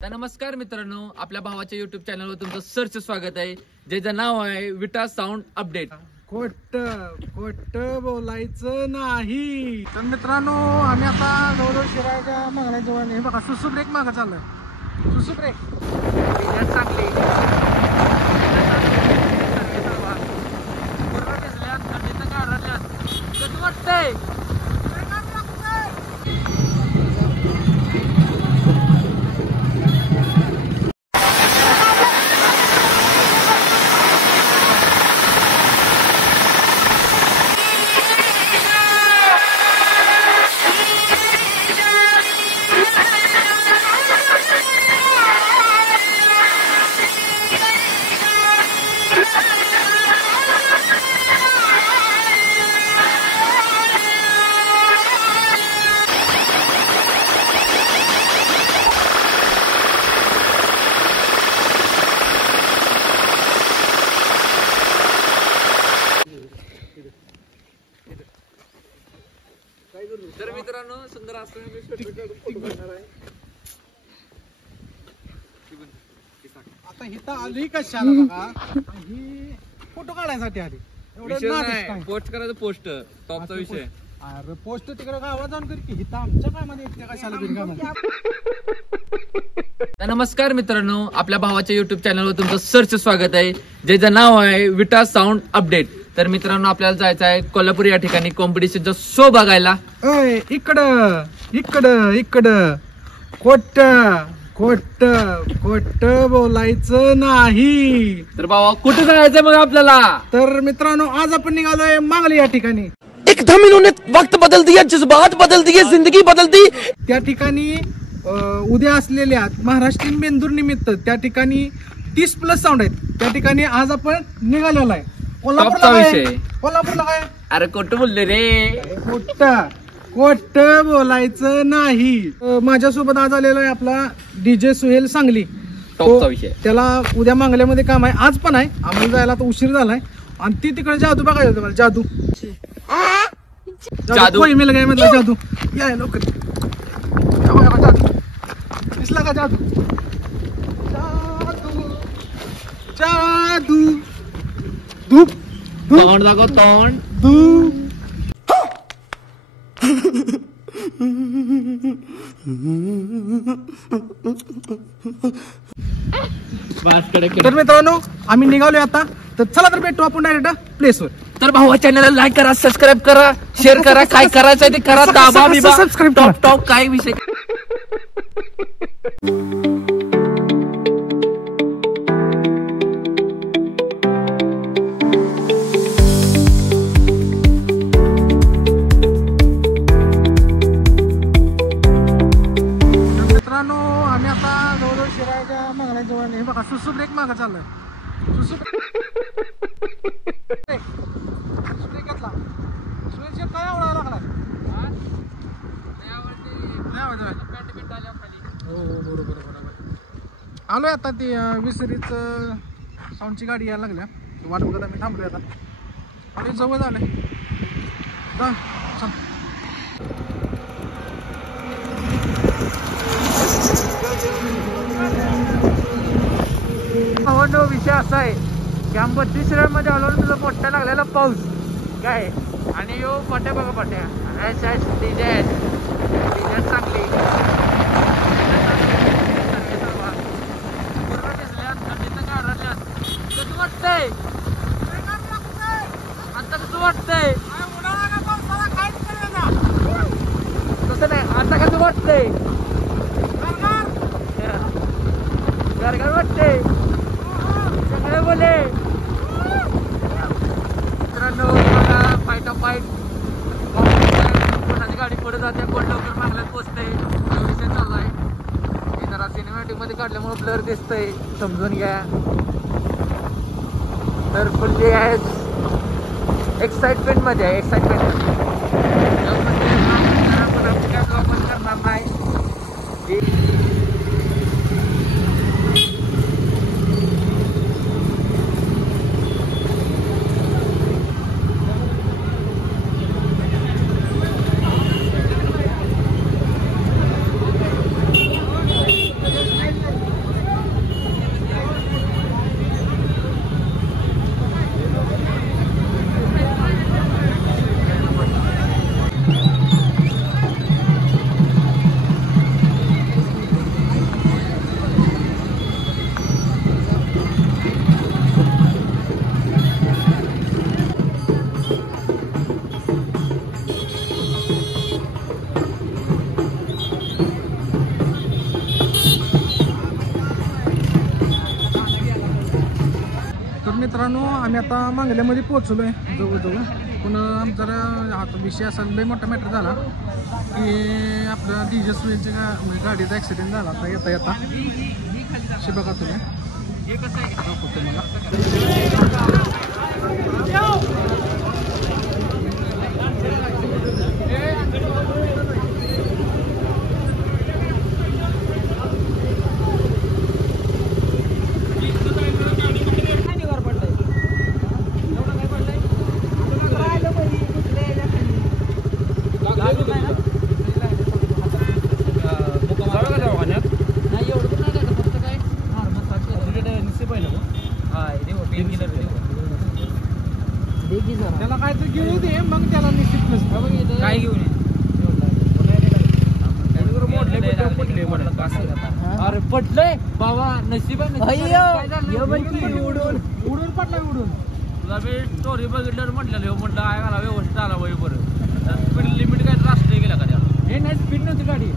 तर नमस्कार मित्रांनो, आपल्या भावाच्या युट्यूब चॅनलवर तुमचं सरच स्वागत आहे, ज्याचं नाव आहे विटा साऊंड अपडेट. खोट बोलायचं नाही. तर मित्रांनो, आम्ही आता जवळजवळ शिरायच्या मागण्याजवळ हे बघा सुसू ब्रेक मागं चाललोय. सुसू ब्रेक चांगली वाटतंय. तर मित्रांनो, सुंदर असं आता इथं आली कशाला बघा, ही फोटो काढायसाठी आली. पोस्ट करायचं, पोस्ट टॉपचा विषय. अरे पोस्ट तिकडे गावात जाऊन कर की, इथं आमच्या कामाने कशाला बिनकामाने. तर नमस्कार मित्रांनो, आपल्या भावाच्या युट्यूब चॅनलवर तुमचं सरच स्वागत आहे, ज्याचं नाव आहे विटा साऊंड अपडेट. तर मित्रांनो, आपल्याला जायचं आहे कोल्हापूर या ठिकाणी कॉम्पिटिशनचा शो बघायला. इकडं इकडं इकडं खोट बोलायचं नाही. तर बाबा, कुठे जायचं मग आपल्याला? तर मित्रांनो, आज आपण निघालोय मांगली या ठिकाणी. एकदम इन्होंने वक्त बदल दिया, जज्बात बदल दिए, जिंदगी बदल दी. त्या ठिकाणी उद्या असलेल्या महाराष्ट्रीयन बेंदूर निमित्त त्या ठिकाणी 30+ साऊंड आहेत. त्या ठिकाणी आज आपण निघालेलो आहे. टॉपचा विषय. कोल्हापूरला काय? अरे कुठं बोलले रे? खोट बोलायचं नाही. माझ्यासोबत आज आलेला आहे आपला DJ सुहेल सांगली. टॉपचा विषय. त्याला उद्या मांगल्यामध्ये काम आहे, आज पण आहे. आम्हाला जायला तर उशीर झालाय. आणि ती तिकडे जादू बघायला होतं मला. जादू मिल काय म्हटलं, जादू या लवकर. जादू दिसला का? जादू जादू धूप तोंड दाखव, तोंड. धूप तर मित्रांनो, आम्ही निघालोय आता. तर चला तर भेटू आपण डायरेक्ट प्लेसवर. तर भावा, चॅनलला लाईक करा, सबस्क्राईब करा, शेअर करा, काय करायचं ते करा. दाबा बिबा, सबस्क्राईब टॉप टॉप काय विषय. मित्रांनो, आम्ही आता जवळजवळ शिरायच्या मागण्याजवळ हे बघा सुसू ब्रेक मागं चाललोय. सुसू ब्रेक घेतला. सुरेश काय आवडायला लागला? हो बरोबर. आलोय आता ती विसरीच साऊंडची गाडी यायला लागल्या. वाट बघत आम्ही थांबलोय आता. आणि जवळ झालंय. चल. विषय असा आहे की आम्ही 32 मध्ये आलो, तुला मोठ्या लागलेला पाऊस काय. आणि यो पट्या बघा, पट्या डिझाईन चांगली कसं वाटतंय आता? कसं वाटतंय? तसं नाही, आता कसं वाटतंय? गारगार वाटतंय सगळे बोले. मित्रांनो, बघा फाईट ऑफ फाईट. कोणाची गाडी पुढे जाते, कोण लवकर मागल्यात पोचते, विषय चालू आहे. हे जरा सिनेमॅटिक मध्ये काढल्यामुळे ब्लर दिसतंय, समजून घ्या. तर फुल्ली आहे, एक्साइटमेंट मध्ये आहे. एक्साइटमेंट करणार नाही. मित्रांनो आम्ही आता मांगल्यामध्ये पोहोचलोय जवळजवळ. पुन्हा आमचा आता विषय असा लय मोठा मॅटर झाला की आपल्या तेजस्वीच्या गाडीचा ॲक्सिडेंट झाला आता येता येता. अशी बघा तुम्ही दाखवतो मला. त्याला काय तर घेऊ दे मग त्याला निश्चित नसतं काय घेऊन अरे पटलंय बाबा नशीब उडून पडलाय उडून. तुला मी स्टोरी बघितल्यावर म्हटलं म्हटलं काय घाला व्यवस्थित आला वय बरं. स्पीड लिमिट काय राष्ट्रीय गेला का त्याला? हे नाही स्पीड नव्हती गाडी.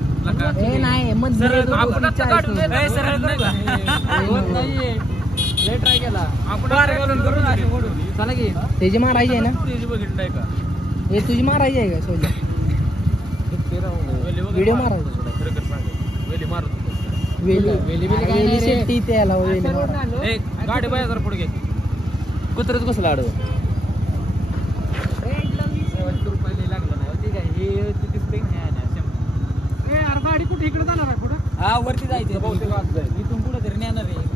लय ट्राय केला आपण चला की त्याची मारायची आहे ना बघितलंय का हे तुझी मारायची आहे का सोजा व्हिडिओ मारायचा वेली शेट्टी त्याला गाडी बाय जरा पुढे कुत्रच कसं लाडव रुपये लागलं नाही ठीक आहे हे दिसते गाडी कुठे इकडे जाणार आहे पुढे. हा वरती जायचं इथून पुढे तरी नेणार आहे.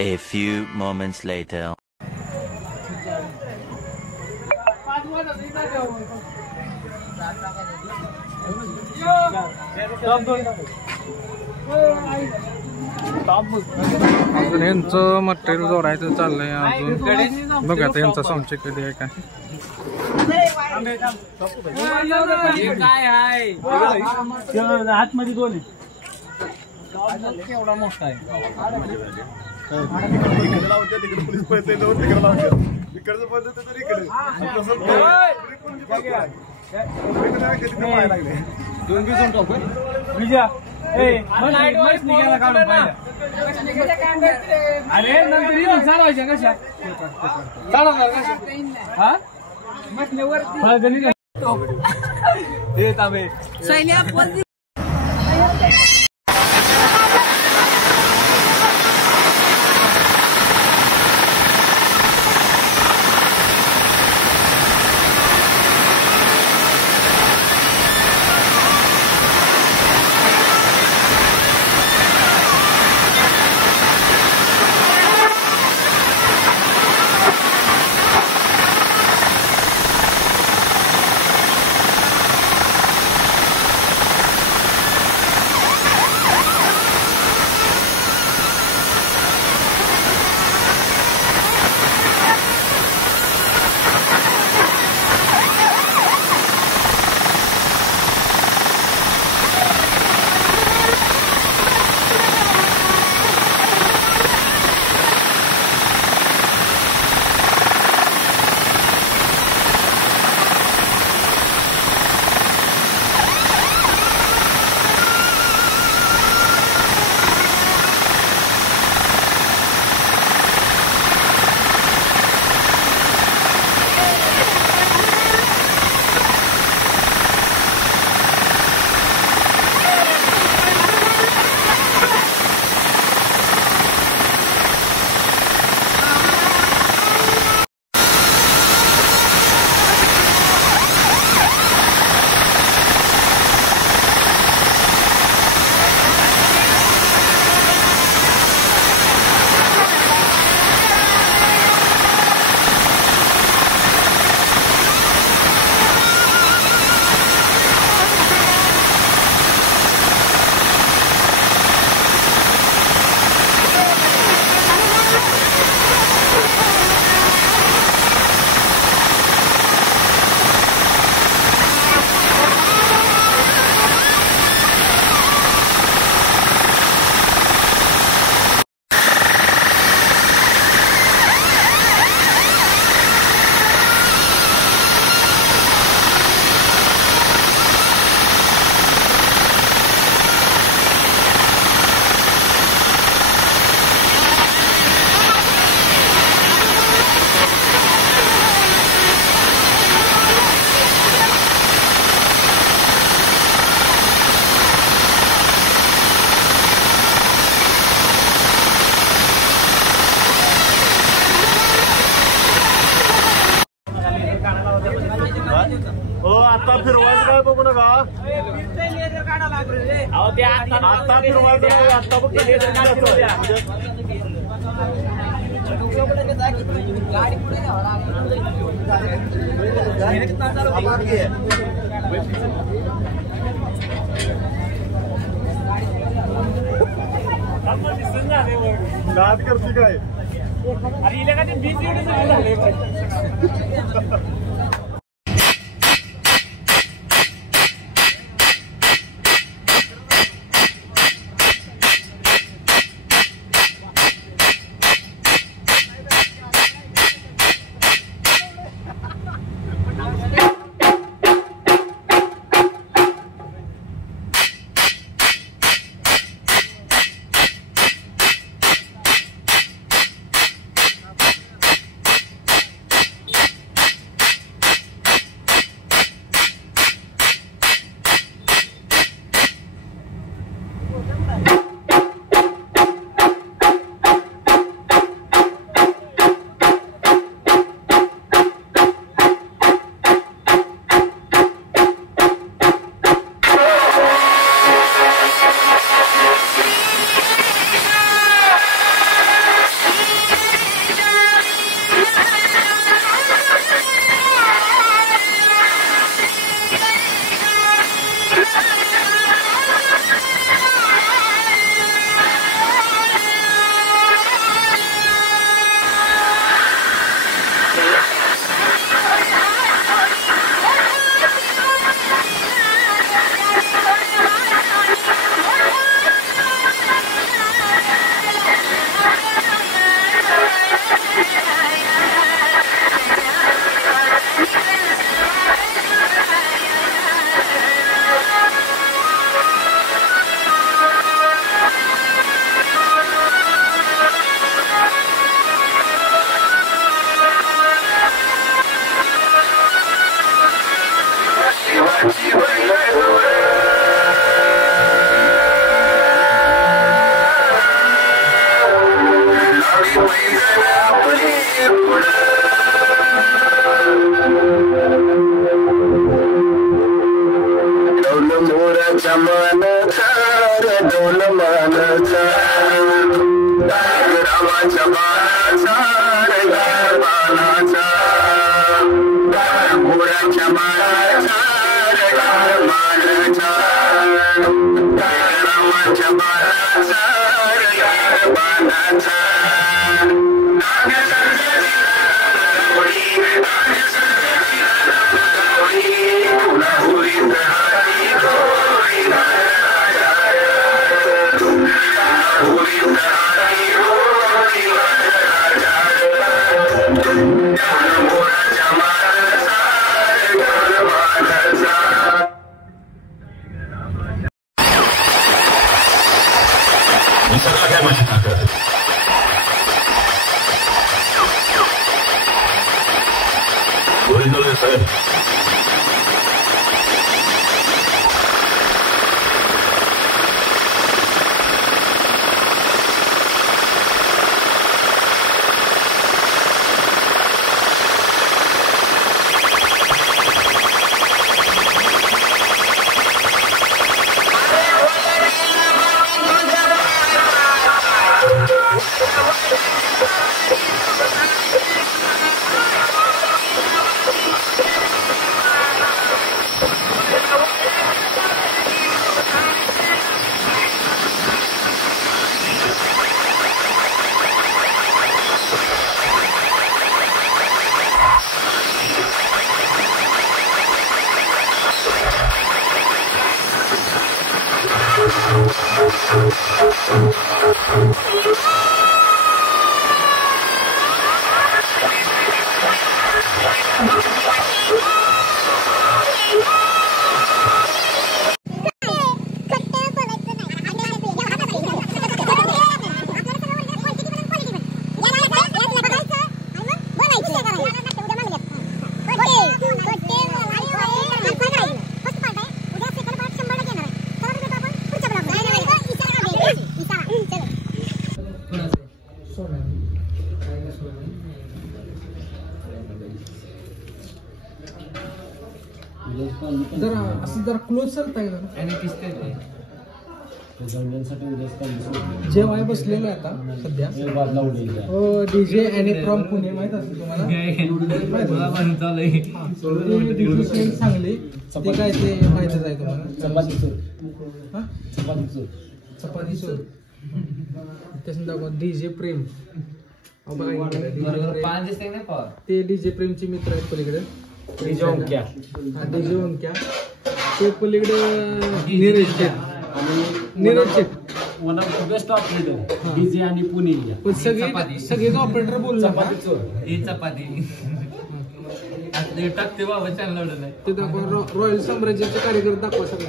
A few moments later. अजून यांचं मटेरियल जोडायचं चाललंय. अजून बघा आता यांचा साऊंड चेक कधी आहे काय. आतमध्ये दोन केवढा मोठा आहे. अरे नंतर इथून चालवायच्या कशा चालवणार कशा हा आता फिरवायचं काय बघू नका आता फिरवायचं नाही आता फक्त नाद करते काय अरे इला का ते बीच झाले मनचा रे डोल मनचा रामाच्या बाणाचा रे बाणाचा घोड्याच्या बाणाचा रे बाणाचा रामाच्या बाणाचा रे बाणाचा जरा असं जरा क्लोज सरता येईल जेव्हा बसलेलो आहे आता सध्या डीजे आणि फ्रॉम पुणे माहित असेल तुम्हाला सांगली ते काय ते माहितच आहे तुम्हाला चपाती चोर त्याच्यानं दाखवा डीजे प्रेम ते डीजे प्रेमचे मित्र आहेत पलीकडे डीजे ओंक्या ते पलीकडे Neeraj one of the best operator DJ आणि पुणे पण सगळे ऑपरेटर बोलला चपाती टाकते बाबा चॅनल ते दाखवा रॉयल साम्राज्याचे कार्यकर्ते दाखवा सगळे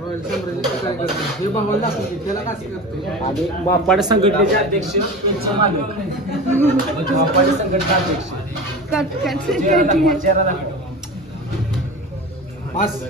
रॉयल साम्राज्याचे कार्यकर्ते हे भावाला दाखवते त्याला काय करते आणि वापाड संघटनेचे अध्यक्ष त्यांचे मालक वापाड संघटना अध्यक्ष पास